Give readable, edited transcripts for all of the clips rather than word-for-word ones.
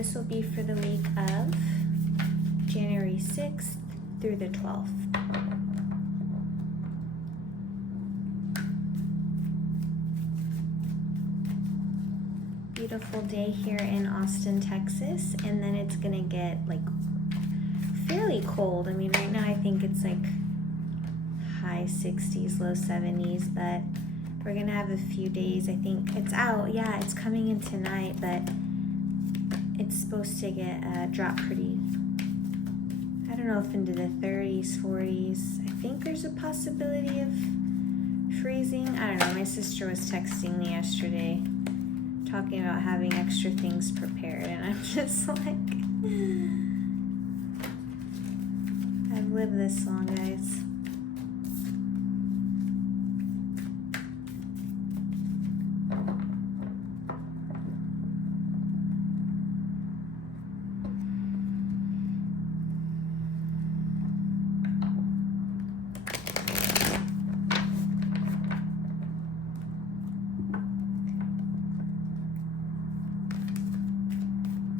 this will be for the week of January 6th through the 12th. Beautiful day here in Austin, Texas, and then it's gonna get like fairly cold. I mean, right now I think it's like high 60s, low 70s, but we're gonna have a few days. I think it's out. Yeah, it's coming in tonight, but it's supposed to get drop pretty, I don't know if into the 30s, 40s. I think there's a possibility of freezing. I don't know. My sister was texting me yesterday talking about having extra things prepared, and I'm just like, I've lived this long, guys.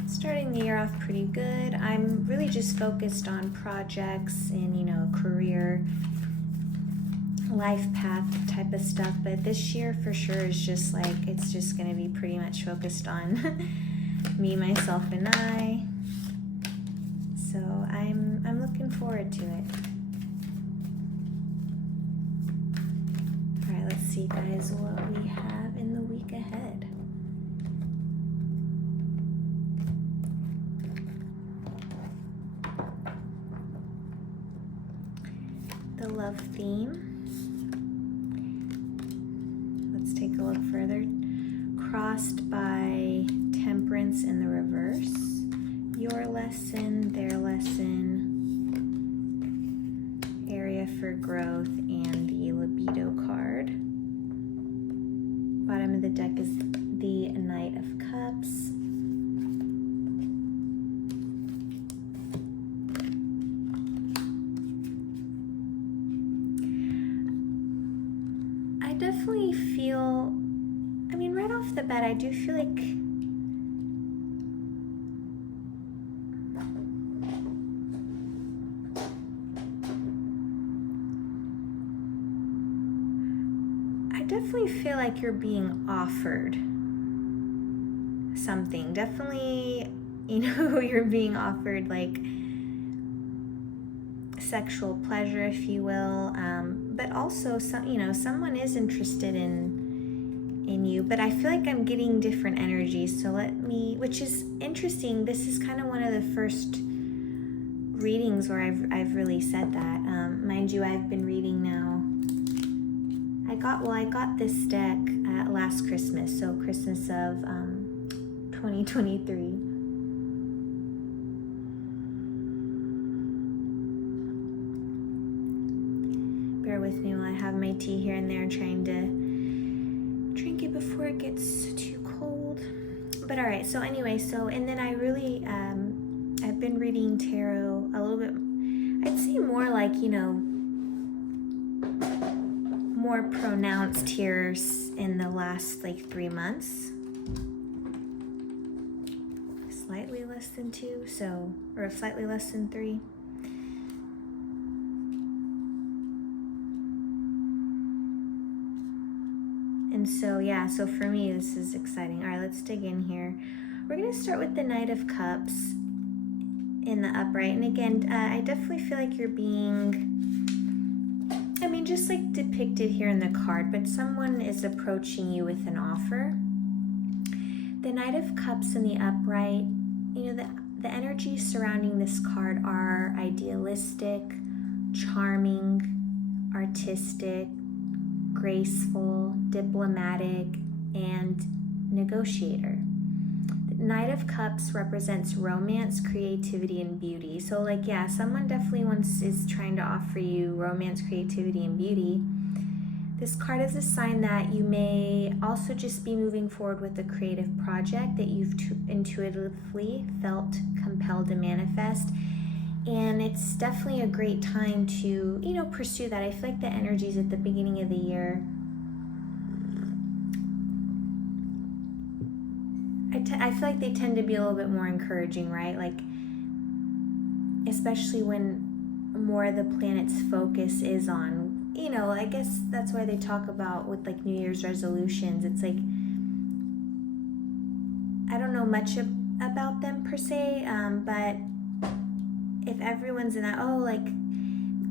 Starting the year off pretty good. I'm really just focused on projects and, you know, career, life path type of stuff. But this year for sure is just like, it's just going to be pretty much focused on me, myself, and I. So I'm looking forward to it. All right, let's see, guys, what we have in the week ahead. The love theme. Let's take a look further. Crossed by temperance in the reverse. Your lesson, their lesson. Area for growth, and the libido card. Bottom of the deck is the Knight of Cups. Definitely feel, I mean, right off the bat, I do feel like you're being offered something. Definitely, you know, you're being offered like sexual pleasure, if you will, but also some, you know, someone is interested in you, but I feel like I'm getting different energies. So which is interesting. This is kind of one of the first readings where I've really said that. Mind you, I've been reading now. I got this deck last Christmas, so Christmas of 2023. Bear with me while I have my tea here and there, trying to drink it before it gets too cold. But all right, so anyway, and then I really, I've been reading tarot a little bit, I'd say more like, you know, more pronounced here in the last like 3 months. Slightly less than 2, or slightly less than 3. And so, yeah, so for me, this is exciting. All right, let's dig in here. We're going to start with the Knight of Cups in the upright. And again, I definitely feel like you're being, I mean, just like depicted here in the card, but someone is approaching you with an offer. The Knight of Cups in the upright, you know, the energies surrounding this card are idealistic, charming, artistic, graceful, diplomatic, and negotiator. The Knight of Cups represents romance, creativity, and beauty. So like, yeah, someone definitely is trying to offer you romance, creativity, and beauty. This card is a sign that you may also just be moving forward with a creative project that you've intuitively felt compelled to manifest. And it's definitely a great time to, you know, pursue that. I feel like the energies at the beginning of the year, I I feel like they tend to be a little bit more encouraging, right? Like, especially when more of the planet's focus is on, you know, I guess that's why they talk about with like New Year's resolutions. It's like, I don't know much about them per se, but if everyone's in that, like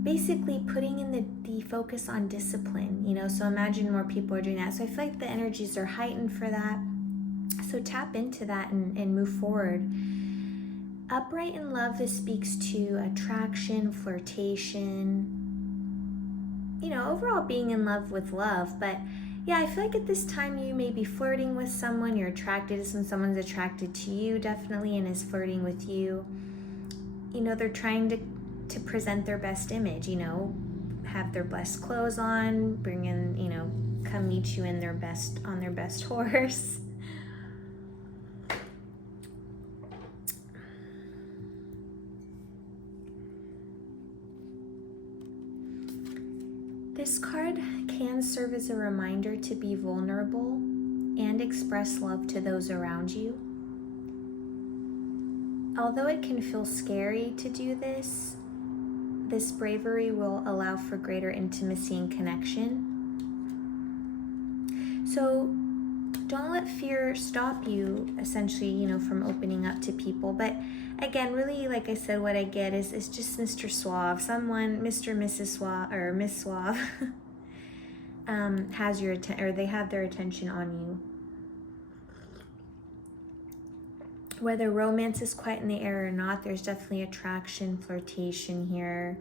basically putting in the focus on discipline, you know, so imagine more people are doing that. So I feel like the energies are heightened for that. So tap into that and move forward. Upright in love, this speaks to attraction, flirtation, you know, overall being in love with love. But yeah, I feel like at this time you may be flirting with someone, you're attracted to someone's attracted to you definitely and is flirting with you. You know, they're trying to present their best image, you know, have their best clothes on, bring in, you know, come meet you in on their best horse. This card can serve as a reminder to be vulnerable and express love to those around you. Although it can feel scary to do this bravery will allow for greater intimacy and connection. So don't let fear stop you, essentially, you know, from opening up to people. But again, really, like I said, what I get is just Mr. Suave, someone, Mr. and Mrs. Suave, or Miss Suave, has your attention, or they have their attention on you. Whether romance is quite in the air or not, there's definitely attraction, flirtation here.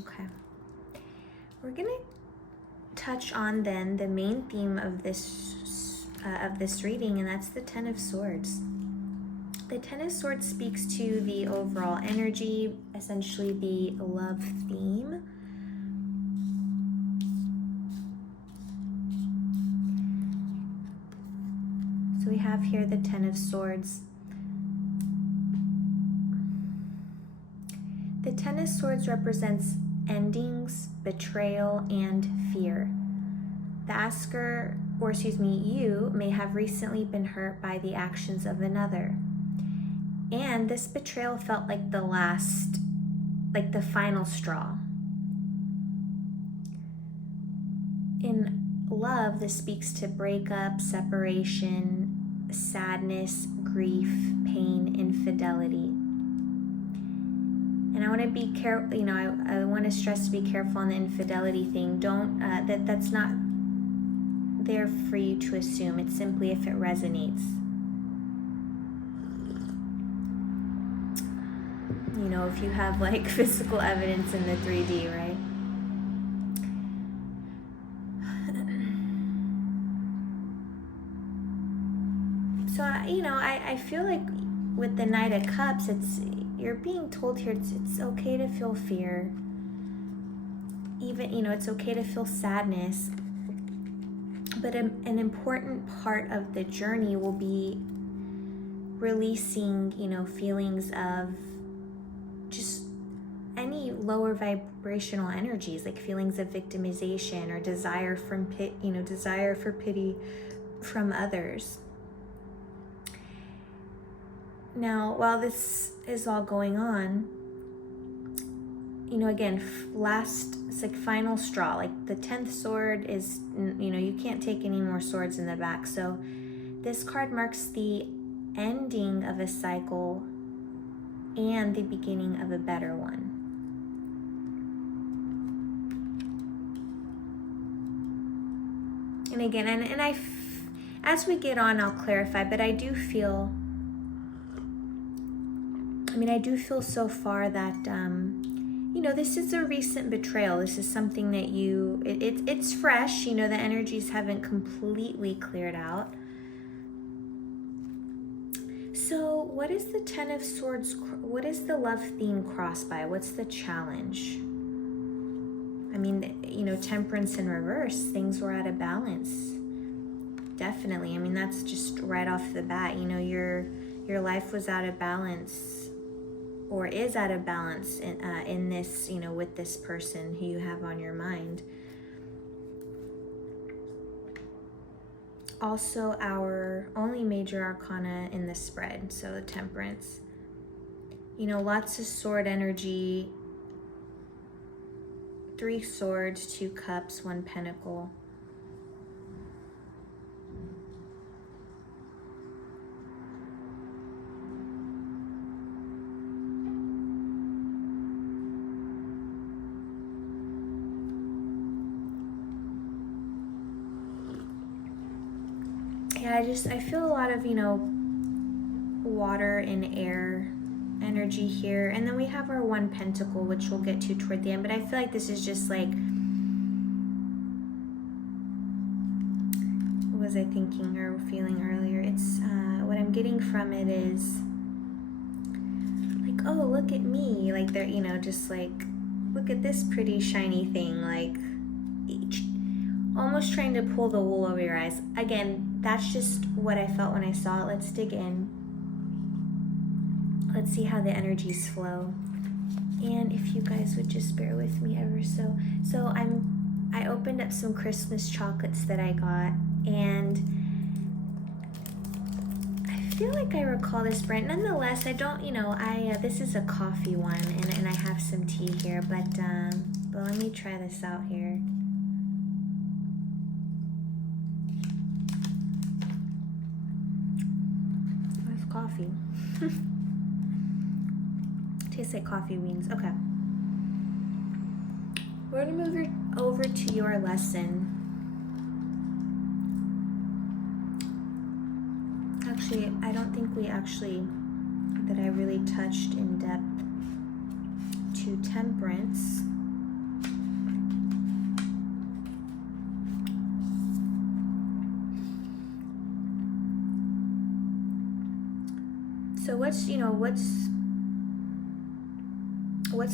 Okay. We're gonna touch on then the main theme of this reading, and that's the Ten of Swords. The Ten of Swords speaks to the overall energy, essentially the love theme. So we have here the Ten of Swords. The Ten of Swords represents endings, betrayal, and fear. The asker, or excuse me, you may have recently been hurt by the actions of another. And this betrayal felt like the final straw. In love, this speaks to breakup, separation, sadness, grief, pain, infidelity. And I want to be careful, you know, I want to stress to be careful on the infidelity thing. Don't, that's not there for you to assume. It's simply if it resonates. You know, if you have like physical evidence in the 3D, right? So, you know, I feel like with the Knight of Cups, you're being told here it's okay to feel fear. Even, you know, it's okay to feel sadness. But an important part of the journey will be releasing, you know, feelings of just any lower vibrational energies, like feelings of victimization or desire for pity from others. Now, while this is all going on, you know, again, it's like final straw. Like the 10th sword is, you know, you can't take any more swords in the back. So this card marks the ending of a cycle and the beginning of a better one. And again, and as we get on, I'll clarify, but I do feel so far that, you know, this is a recent betrayal. This is something that it's fresh, you know, the energies haven't completely cleared out. So what is the Ten of Swords? What is the love theme crossed by? What's the challenge? I mean, you know, temperance in reverse. Things were out of balance. Definitely. I mean, that's just right off the bat. You know, your life was out of balance, or is out of balance in this, you know, with this person who you have on your mind. also our only major arcana in the spread, so the Temperance. You know, lots of sword energy, 3 swords, 2 cups, 1 pentacle. Yeah, I feel a lot of, you know, water and air energy here. And then we have our 1 pentacle, which we'll get to toward the end. But I feel like this is just like, what was I thinking or feeling earlier? It's, what I'm getting from it is like, oh, look at me. Like they're, you know, just like, look at this pretty shiny thing. Like, almost trying to pull the wool over your eyes. Again, that's just what I felt when I saw it. Let's dig in. Let's see how the energies flow. And if you guys would just bear with me ever so. So I opened up some Christmas chocolates that I got, and I feel like I recall this brand. Nonetheless, I don't, you know, this is a coffee one, and I have some tea here, but let me try this out here. Coffee. Tastes like coffee beans. Okay. We're gonna move over to your lesson. Actually, I don't think that I really touched in depth to Temperance. So what's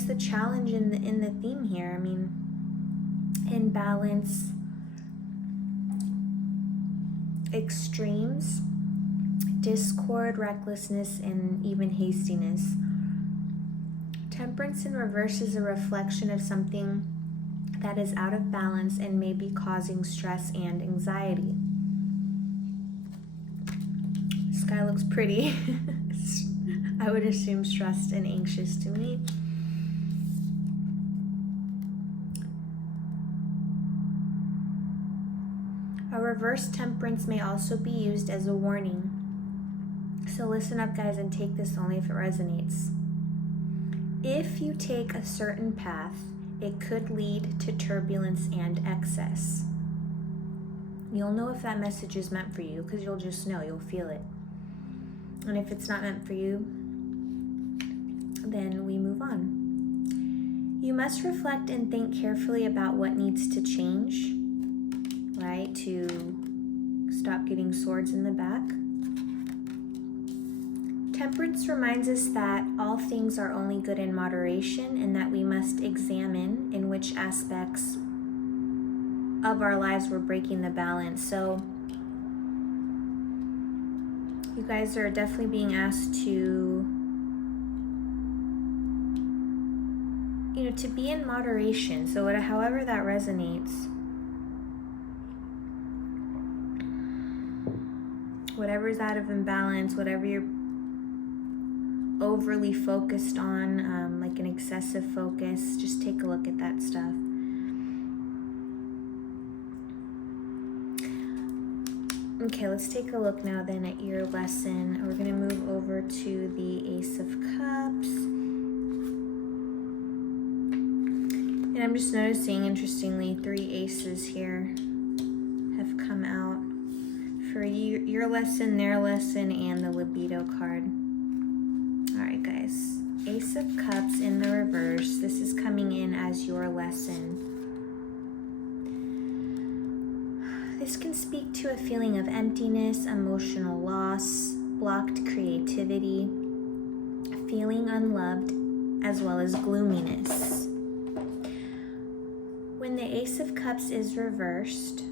the challenge in the theme here? I mean, imbalance, extremes, discord, recklessness, and even hastiness. Temperance in reverse is a reflection of something that is out of balance and may be causing stress and anxiety. This guy looks pretty. I would assume stressed and anxious to me. A reverse Temperance may also be used as a warning. So listen up, guys, and take this only if it resonates. If you take a certain path, it could lead to turbulence and excess. You'll know if that message is meant for you, because you'll just know, you'll feel it. And if it's not meant for you, then we move on. You must reflect and think carefully about what needs to change, right? To stop getting swords in the back. Temperance reminds us that all things are only good in moderation, and that we must examine in which aspects of our lives we're breaking the balance. So you guys are definitely being asked to, to be in moderation. So however that resonates, whatever's out of imbalance, whatever you're overly focused on, like an excessive focus, just take a look at that stuff. Okay, let's take a look now then at your lesson. We're gonna move over to the Ace of Cups. And I'm just noticing, interestingly, 3 aces here have come out for your lesson, their lesson, and the libido card. All right, guys. Ace of Cups in the reverse. This is coming in as your lesson. This can speak to a feeling of emptiness, emotional loss, blocked creativity, feeling unloved, as well as gloominess. When the Ace of Cups is reversed,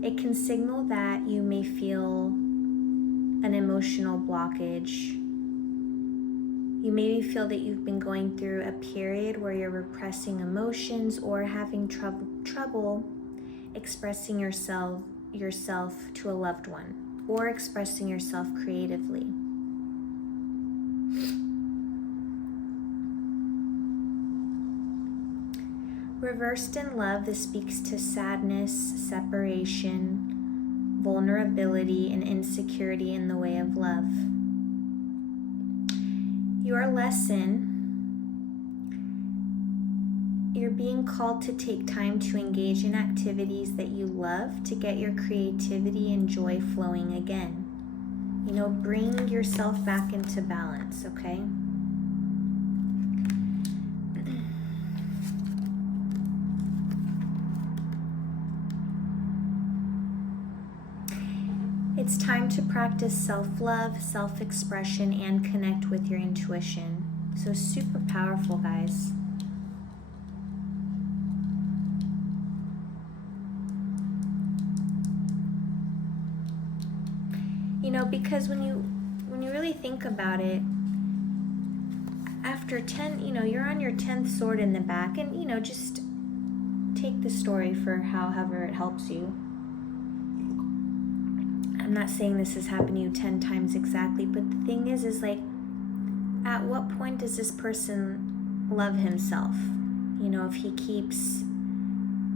it can signal that you may feel an emotional blockage. You maybe feel that you've been going through a period where you're repressing emotions or having trouble expressing yourself yourself to a loved one or expressing yourself creatively. Reversed in love, this speaks to sadness, separation, vulnerability, and insecurity in the way of love. Your lesson, you're being called to take time to engage in activities that you love to get your creativity and joy flowing again. You know, bring yourself back into balance, okay? It's time to practice self-love, self-expression, and connect with your intuition. So super powerful, guys. You know, because when you really think about it, after 10, you know, you're on your 10th sword in the back, and, you know, just take the story for however it helps you. I'm not saying this has happened to you 10 times exactly, but the thing is like, at what point does this person love himself? You know, if he keeps,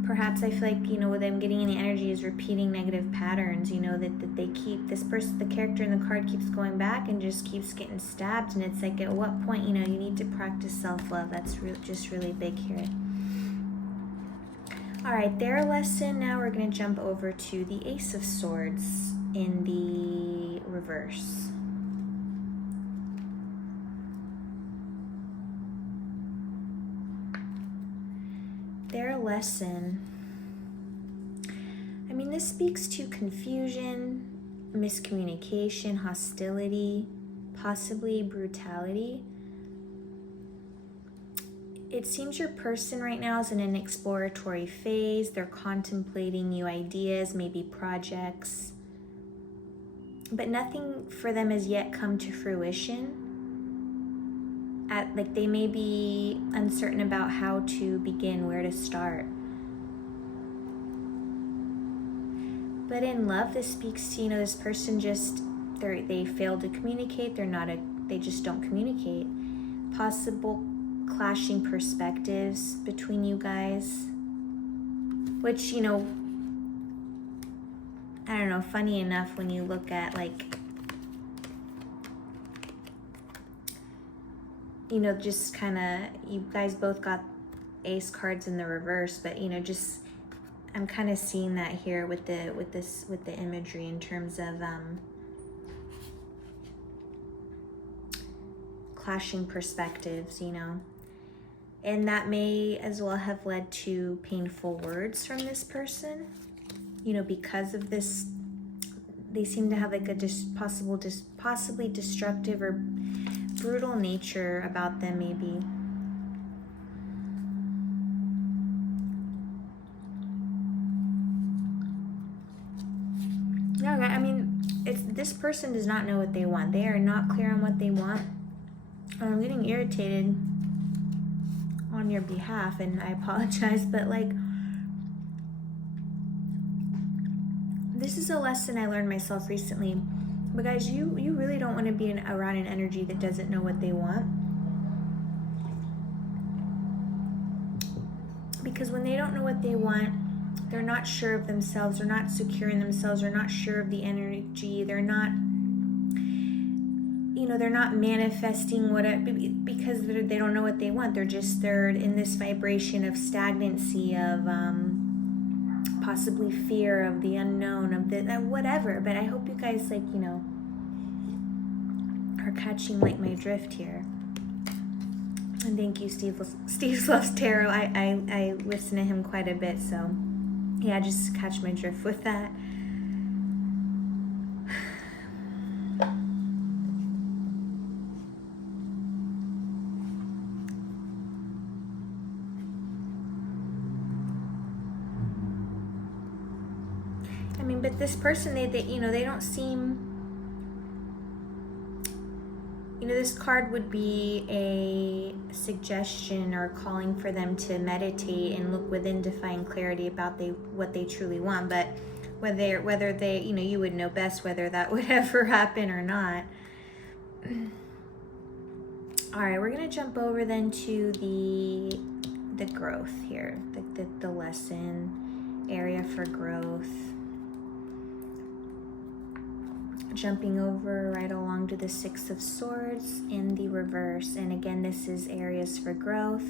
perhaps I feel like, you know, with them getting any energy is repeating negative patterns, you know, that they keep, this person, the character in the card keeps going back and just keeps getting stabbed. And it's like, at what point, you know, you need to practice self-love. That's just really big here. All right, their lesson. Now we're going to jump over to the Ace of Swords in the reverse. Their lesson, I mean, this speaks to confusion, miscommunication, hostility, possibly brutality. It seems your person right now is in an exploratory phase. They're contemplating new ideas, maybe projects, but nothing for them has yet come to fruition. Like, they may be uncertain about how to begin, where to start. But in love, this speaks to, you know, this person just, they fail to communicate. They just don't communicate. Possible clashing perspectives between you guys, which, you know, I don't know, funny enough, when you look at, like, you know, just kind of, you guys both got ace cards in the reverse, but, you know, just, I'm kind of seeing that here with the imagery in terms of clashing perspectives, you know, and that may as well have led to painful words from this person, you know, because of this. They seem to have like a possibly destructive or brutal nature about them, maybe. No, I mean, this person does not know what they want. They are not clear on what they want. I'm getting irritated on your behalf, and I apologize, but like, this is a lesson I learned myself recently. But guys, you really don't want to be around an energy that doesn't know what they want. Because when they don't know what they want, they're not sure of themselves, they're not secure in themselves, they're not sure of the energy, they're not, you know, they're not manifesting because they don't know what they want. They're in this vibration of stagnancy, of possibly fear of the unknown, of the whatever. But I hope you guys, like, you know, are catching like my drift here. And thank you, Steve Loves Tarot. I listen to him quite a bit, so yeah, just catch my drift with that. I mean, but this person, they you know, they don't seem, you know, this card would be a suggestion or calling for them to meditate and look within to find clarity about what they truly want. But whether they, you know, you would know best whether that would ever happen or not. All right, we're gonna jump over then to the growth here, the lesson area for growth. Jumping over right along to the Six of Swords in the reverse, and again, this is areas for growth.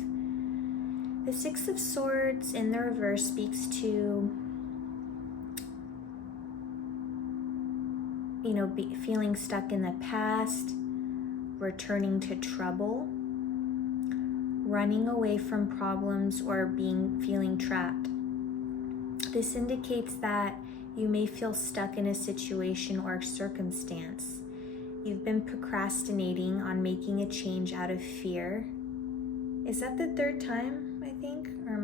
The Six of Swords in the reverse speaks to, you know, feeling stuck in the past, returning to trouble, running away from problems, or feeling trapped. This indicates that you may feel stuck in a situation or circumstance. You've been procrastinating on making a change out of fear. Is that the third time, I think? Or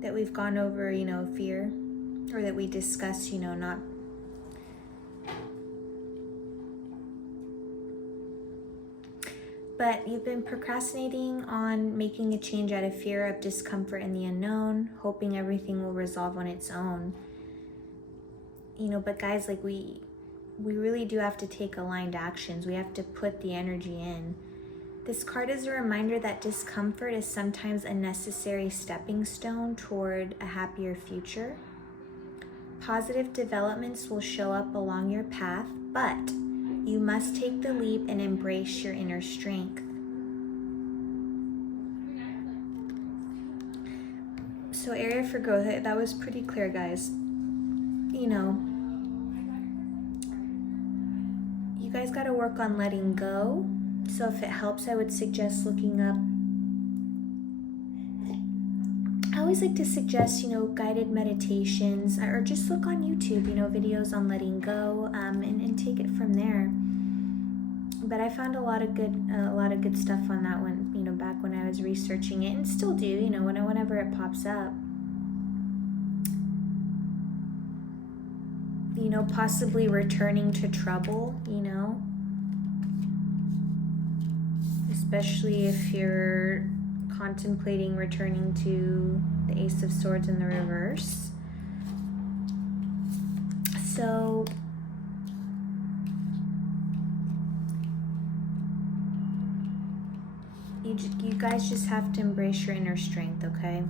that we've gone over, you know, fear? Or that we discussed, you know, not... But you've been procrastinating on making a change out of fear of discomfort in the unknown, hoping everything will resolve on its own. You know, but guys, like we really do have to take aligned actions. We have to put the energy in. This card is a reminder that discomfort is sometimes a necessary stepping stone toward a happier future. Positive developments will show up along your path, but you must take the leap and embrace your inner strength. So area for growth, that was pretty clear, guys. You know, you guys got to work on letting go. So if it helps, I would suggest looking up, I always like to suggest, you know, guided meditations, or just look on YouTube, you know, videos on letting go, and take it from there. But I found a lot of good stuff on that one, you know, back when I was researching it, and still do, you know, whenever it pops up. You know, possibly returning to trouble, you know, especially if you're contemplating returning to the Ace of Swords in the reverse. So you guys just have to embrace your inner strength, okay?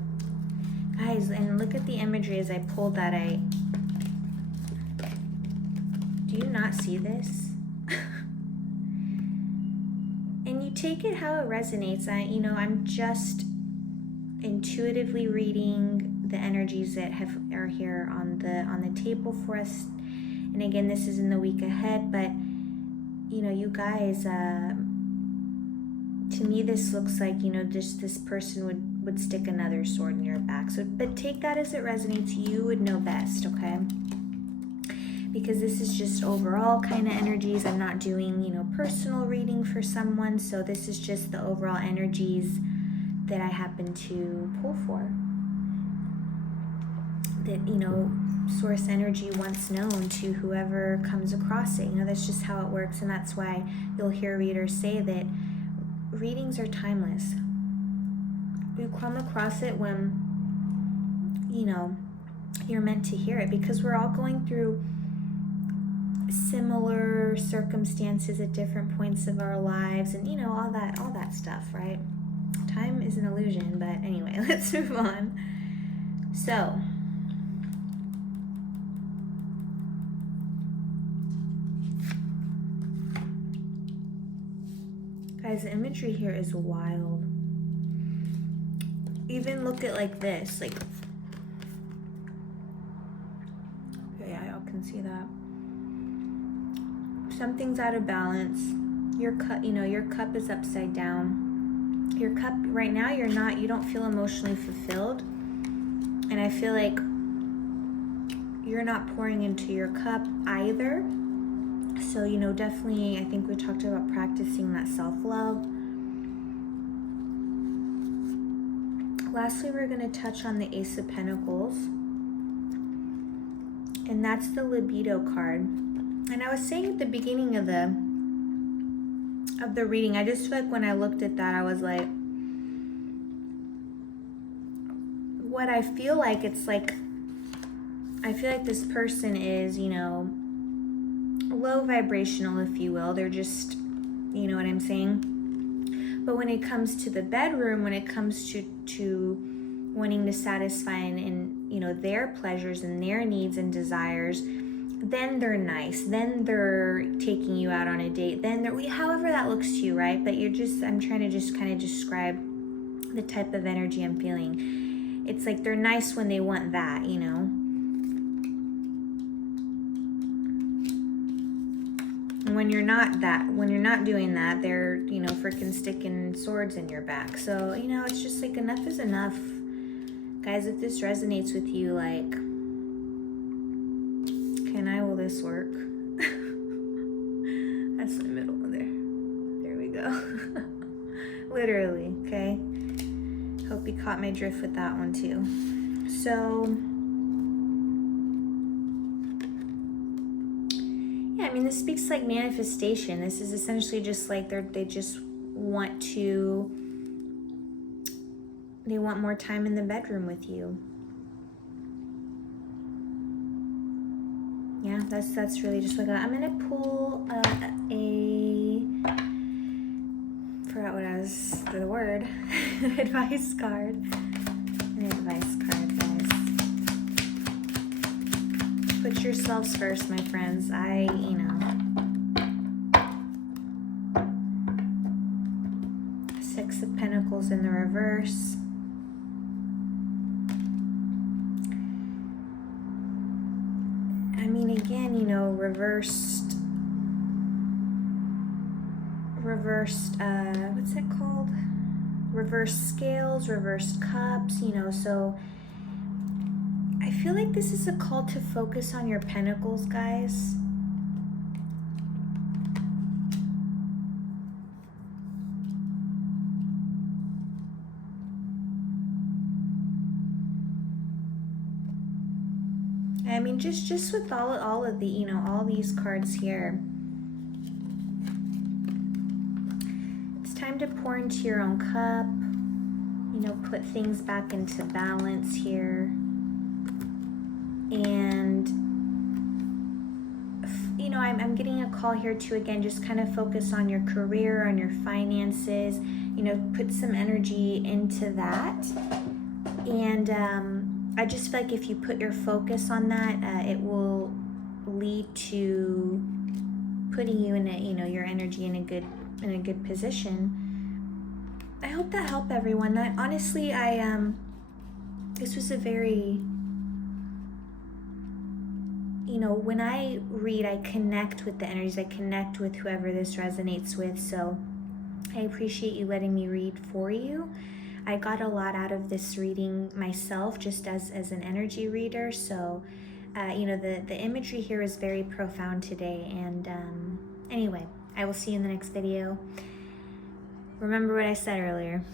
Guys, and look at the imagery as I pulled that. Do you not see this? And you take it how it resonates. I'm just intuitively reading the energies that are here on the table for us. And again, this is in the week ahead, but you know, you guys, to me this looks like, you know, just this person would stick another sword in your back. So, but take that as it resonates. You would know best, okay? Because this is just overall kind of energies. I'm not doing, you know, personal reading for someone. So this is just the overall energies that I happen to pull for. That, you know, source energy once known to whoever comes across it. You know, that's just how it works. And that's why you'll hear readers say that readings are timeless. You come across it when, you know, you're meant to hear it, because we're all going through similar circumstances at different points of our lives, and you know, all that stuff, right? Time is an illusion. But anyway, let's move on. So guys, the imagery here is wild. Even look at like this, like, yeah, y'all can see that. Something's out of balance. Your cup, you know, your cup is upside down. Your cup right now, you don't feel emotionally fulfilled. And I feel like you're not pouring into your cup either. So, you know, definitely, I think we talked about practicing that self-love. Lastly, we're going to touch on the Ace of Pentacles. And that's the libido card. And I was saying at the beginning of the reading, I just feel like when I looked at that, I was like, what I feel like, it's like, I feel like this person is, you know, low vibrational, if you will. They're just, you know what I'm saying? But when it comes to the bedroom, when it comes to wanting to satisfy and you know, their pleasures and their needs and desires, then they're nice. Then they're taking you out on a date. Then they're, however that looks to you, right? But I'm trying to just kind of describe the type of energy I'm feeling. It's like they're nice when they want that, you know? When you're not doing that, they're, you know, freaking sticking swords in your back. So, you know, it's just like, enough is enough. Guys, if this resonates with you, like, will this work? That's the middle of there. There we go. Literally, okay? Hope you caught my drift with that one too. So, yeah, I mean, this speaks like manifestation. This is essentially just like they just want to, they want more time in the bedroom with you. Yeah, that's really just what I'm gonna pull forgot what I was, the word, advice card. An advice card, guys. Put yourselves first, my friends. You know. Six of Pentacles in the reverse. I mean, again, you know, reversed, what's it called? Reversed scales, reversed cups, you know, so I feel like this is a call to focus on your pentacles, guys. I mean, just with all of the, you know, all these cards here. It's time to pour into your own cup. You know, put things back into balance here. And, you know, I'm getting a call here to, again, just kind of focus on your career, on your finances. You know, put some energy into that. And, I just feel like if you put your focus on that, it will lead to putting you in a, you know, your energy in a good position. I hope that helped everyone. That honestly, this was a very, you know, when I read, I connect with the energies. I connect with whoever this resonates with. So I appreciate you letting me read for you. I got a lot out of this reading myself, just as an energy reader. So, you know, the imagery here is very profound today. And anyway, I will see you in the next video. Remember what I said earlier.